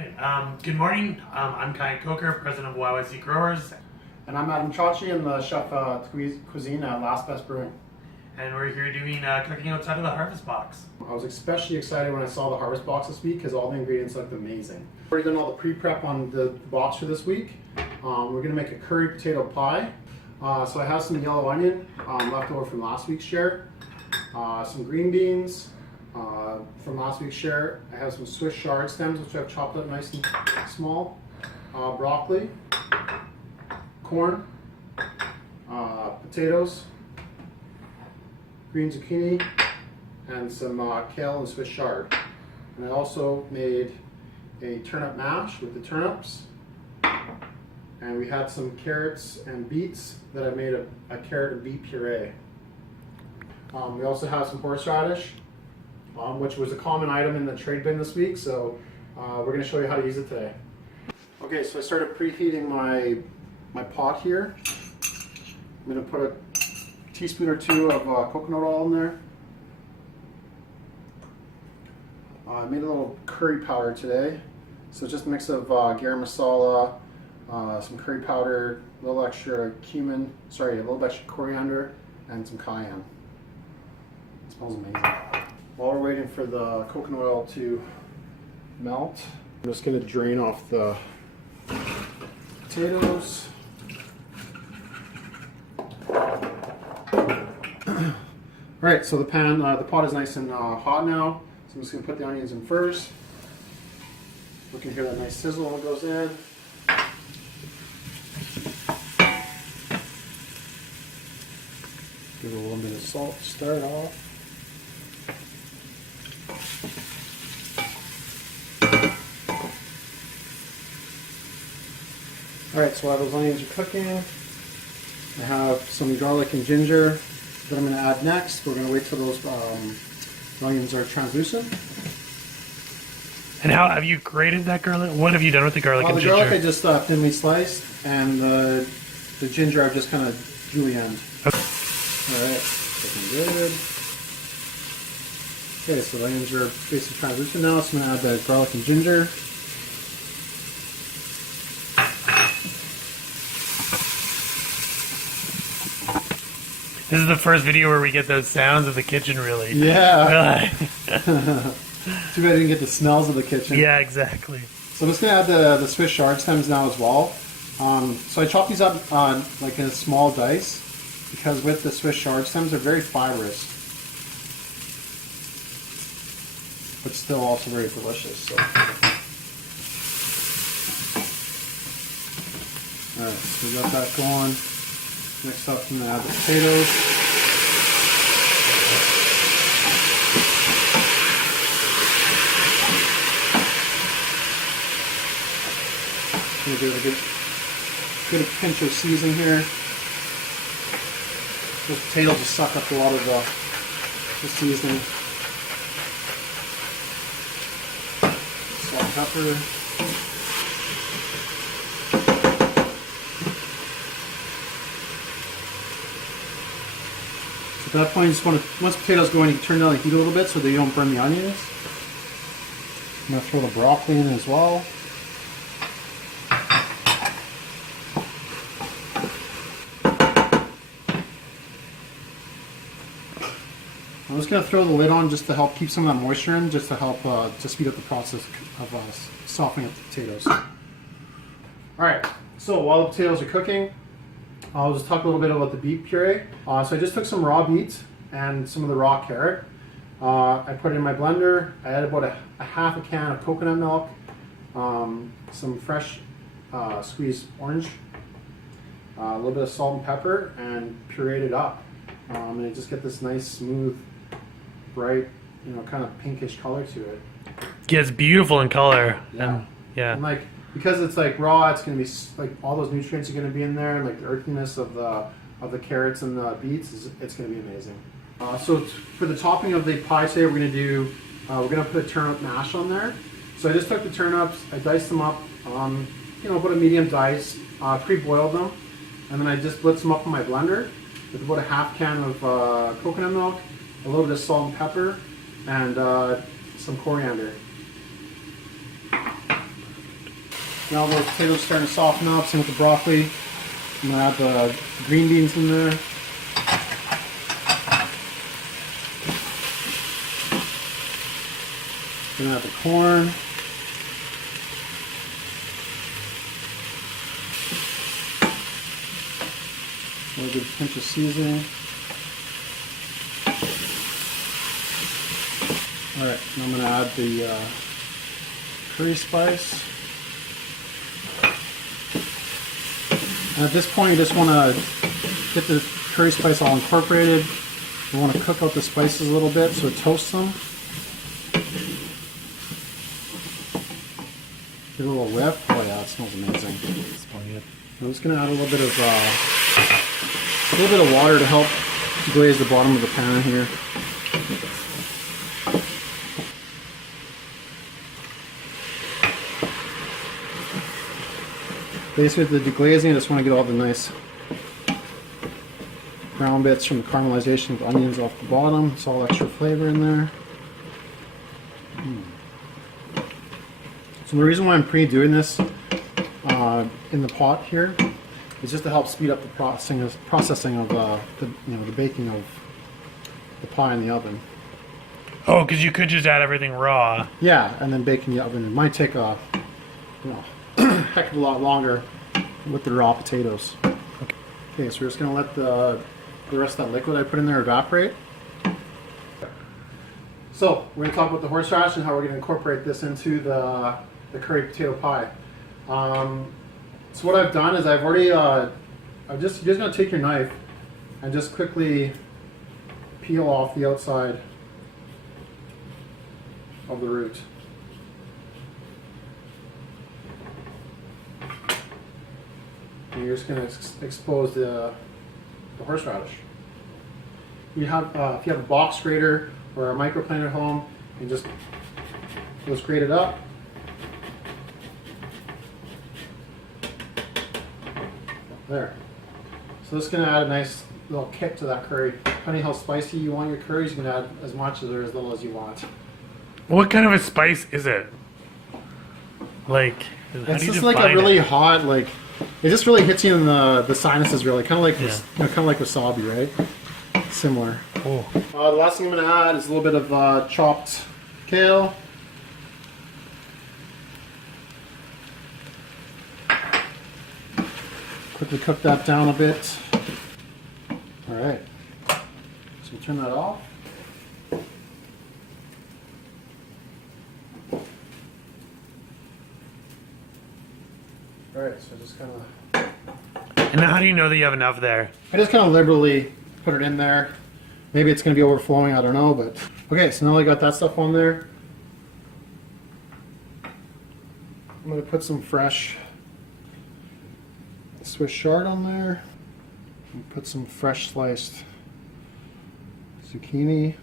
Alright, good morning. I'm Kocher, president of YYC Growers. And I'm Adam Trotchie, I'm the chef cuisine at Last Best Brewing. And we're here doing cooking outside of the Harvest Box. I was especially excited when I saw the Harvest Box this week because all the ingredients looked amazing. We've already done all the pre-prep on the box for this week. We're going to make a curry potato pie. So I have some yellow onion left over from last week's share, some green beans from last week's share. I have some Swiss chard stems which I've chopped up nice and small, broccoli, corn, potatoes, green zucchini, and some kale and Swiss chard. And I also made a turnip mash with the turnips. And we had some carrots and beets that I made a carrot and beet puree. We also have some horseradish, which was a common item in the trade bin this week, so we're going to show you how to use it today. Okay, so I started preheating my pot here. I'm going to put a teaspoon or two of coconut oil in there. I made a little curry powder today, so just a mix of garam masala, some curry powder, a little extra cumin, a little extra coriander, and some cayenne. It smells amazing. While we're waiting for the coconut oil to melt, I'm just going to drain off the potatoes. Alright, so the pot is nice and hot now, so I'm just going to put the onions in first. We can hear that nice sizzle when it goes in. Give it a little bit of salt to start off. Alright, so while those onions are cooking, I have some garlic and ginger that I'm going to add next. We're going to wait till those onions are translucent. And how have you grated that garlic? What have you done with the garlic and ginger? The garlic I just thinly sliced, and the ginger I've just kind of julienned. Alright, looking good. Okay, so the onions are basically translucent now, so I'm going to add the garlic and ginger. This is the first video where we get those sounds of the kitchen, really. Yeah. Too bad I didn't get the smells of the kitchen. Yeah, exactly. So I'm just going to add the Swiss chard stems now as well. So I chopped these up like in a small dice, because with the Swiss chard stems, they're very fibrous, but still also very delicious. So. Alright, so we got that going. Next up, I'm going to add the potatoes. I'm going to give it a good pinch of seasoning here. Those potatoes will suck up a lot of the seasoning. Salt and pepper. At that point, you just want to, once potatoes go in, you turn down the heat a little bit so they don't burn the onions. I'm going to throw the broccoli in as well. I'm just going to throw the lid on just to help keep some of that moisture in, just to help to speed up the process of softening up the potatoes. Alright, so while the potatoes are cooking, I'll just talk a little bit about the beet puree. So I just took some raw beets and some of the raw carrot. I put it in my blender. I added about a half a can of coconut milk, some fresh squeezed orange, a little bit of salt and pepper, and pureed it up. And you just get this nice, smooth, bright, kind of pinkish color to it. Yeah, it's beautiful in color. Yeah. And like, because it's like raw, it's going to be like all those nutrients are going to be in there, and like the earthiness of the carrots and the beets, it's going to be amazing. So for the topping of the pie today, we're going to put a turnip mash on there. So I just took the turnips, I diced them up, about a medium dice, pre-boiled them, and then I just blitzed them up in my blender with about a half can of coconut milk, a little bit of salt and pepper, and some coriander. Now those potatoes are starting to soften up, same with the broccoli. I'm going to add the green beans in there. Gonna add the corn. A little good pinch of seasoning. Alright, now I'm gonna add the curry spice. And at this point you just wanna get the curry spice all incorporated. You wanna cook out the spices a little bit so it toasts them. Give it a little whiff. Oh yeah, it smells amazing. I'm just gonna add a little bit of water to help glaze the bottom of the pan here. Basically, with the deglazing, I just want to get all the nice brown bits from the caramelization of the onions off the bottom. It's all extra flavor in there. So the reason why I'm pre-doing this in the pot here is just to help speed up the processing of the baking of the pie in the oven. Oh, because you could just add everything raw. Yeah, and then bake in the oven. It might take a heck of a lot longer with the raw potatoes. Okay, so we're just gonna let the rest of that liquid I put in there evaporate. So we're gonna talk about the horseradish and how we're gonna incorporate this into the curry potato pie. So what I've done is I've already, you're just gonna take your knife and just quickly peel off the outside of the root. And you're just gonna expose the horseradish. If you have a box grater or a microplane at home, you just grate it up. There. So this is going to add a nice little kick to that curry. Depending how spicy you want your curries, you can add as much or as little as you want. What kind of a spice is it? Like, It's just like a really hot, like, it just really hits you in the sinuses, really. Kind of like kind of like wasabi, right? Similar. Oh. The last thing I'm going to add is a little bit of chopped kale. Quickly cook that down a bit. All right. So turn that off. All right. So just kind of. And how do you know that you have enough there? I just kind of liberally put it in there. Maybe it's going to be overflowing. I don't know, but okay. So now I got that stuff on there. I'm going to put some fresh Swiss chard on there. And put some fresh sliced zucchini.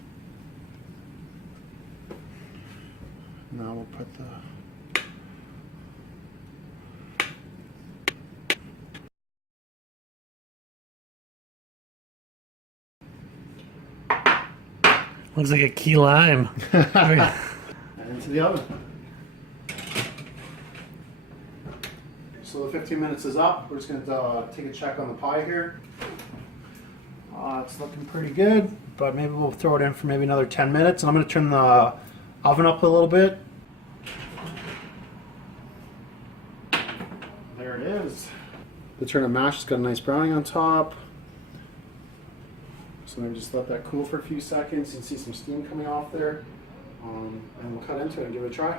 Now we'll put the Looks like a key lime. and into the oven. So the 15 minutes is up. We're just going to take a check on the pie here. It's looking pretty good, but maybe we'll throw it in for maybe another 10 minutes. And I'm going to turn the oven up a little bit. There it is. The turnip mash has got a nice browning on top. So maybe just let that cool for a few seconds. You can see some steam coming off there. And we'll cut into it and give it a try.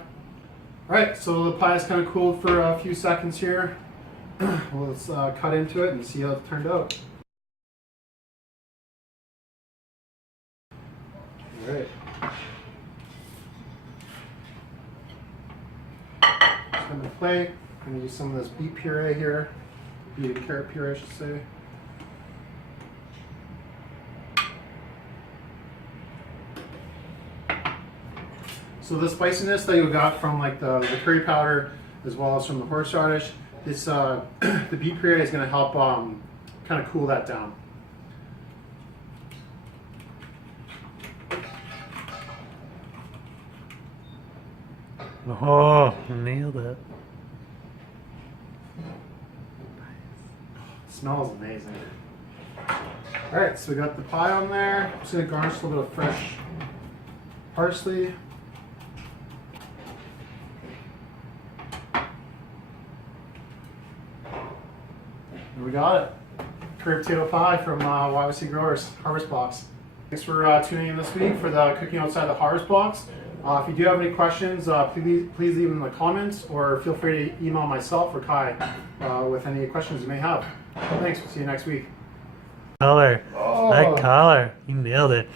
Alright, so the pie is kind of cooled for a few seconds here. Let's cut into it and see how it turned out. Alright. Just on the plate, I'm going to use some of this beet puree here. Beet and carrot puree, I should say. So the spiciness that you got from like the curry powder as well as from the horseradish, this the beet puree is going to help kind of cool that down. Oh, nailed it. smells amazing. Alright, so we got the pie on there. I'm just going to garnish a little bit of fresh parsley. And we got it. Curry potato pie from YYC Growers Harvest Box. Thanks for tuning in this week for the Cooking Outside the Harvest Box. If you do have any questions, please leave them in the comments, or feel free to email myself or Kai with any questions you may have. Thanks. We'll see you next week. Color. Oh. That color. You nailed it.